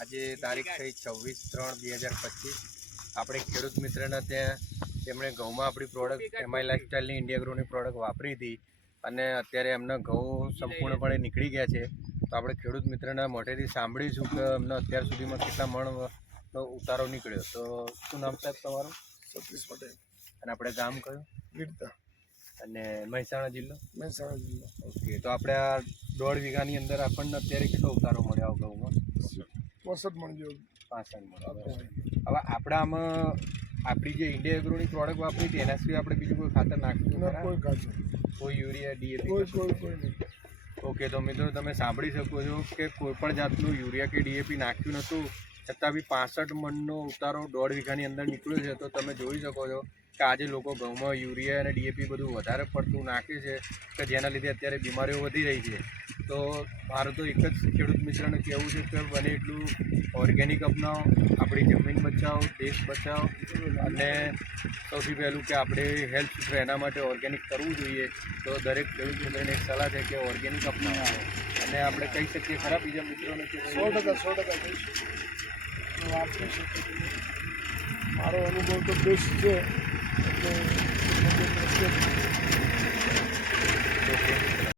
આજે તારીખ થઈ 26/3/2025। આપણે ખેડૂત મિત્રના ત્યાં તેમણે ઘઉંમાં આપણી પ્રોડક્ટ એમઆઈ લાઇફસ્ટાઈલની ઇન્ડિયા ગ્રોની પ્રોડક્ટ વાપરી હતી અને અત્યારે એમના ઘઉં સંપૂર્ણપણે નીકળી ગયા છે। તો આપણે ખેડૂત મિત્રના મોઢેથી સાંભળીશું કે અમને અત્યાર સુધીમાં કેટલા મણનો ઉતારો નીકળ્યો। તો શું નામ સાહેબ તમારું? સતીશ પટેલ। અને આપણે ગામ કયું? વીરતા। અને મહેસાણા જિલ્લો? મહેસાણા જિલ્લો। ઓકે, તો આપણે આ 1.5 વીઘાની અંદર આપણને અત્યારે કેટલો ઉતારો મળ્યો ઘઉંમાં? 65 મણ જેવું। 65 મણ। હવે આપણે આમાં આપણી જે ઇન્ડિયા એગ્રોની પ્રોડક્ટ વાપરી હતી એના સિવાય આપણે બીજું કોઈ ખાતર નાખ્યું? કોઈ ખાતર, કોઈ યુરિયા, ડીએપી? કોઈ નહીં। ઓકે, તો મિત્રો તમે સાંભળી શકો છો કે કોઈ પણ જાતનું યુરિયા કે ડીએપી નાખ્યું નહોતું, છતાં બી 65 મણનો ઉતારો 1.5 વીઘાની અંદર નીકળ્યો છે। તો તમે જોઈ શકો છો કે આજે લોકો ઘઉંમાં યુરિયા અને ડીએપી બધું વધારે પડતું નાખે છે કે જેના લીધે અત્યારે બીમારીઓ વધી રહી છે। તો મારું તો એક જ ખેડૂત મિત્રને કહેવું છે કે બને એટલું ઓર્ગેનિક અપનાવો, આપણી જમીન બચાવો, દેશ બચાવો, અને સૌથી પહેલું કે આપણે હેલ્થ સૂત્ર એના માટે ઓર્ગેનિક કરવું જોઈએ। તો દરેક ખેડૂત મિત્રને એક સલાહ છે કે ઓર્ગેનિક અપનાવો। અને આપણે કહી શકીએ ખરા બીજા મિત્રોને કે 100% કહીશું। વાપરી શકીએ। મારો અનુભવ તો બેસ્ટ છે એટલે ઓકે।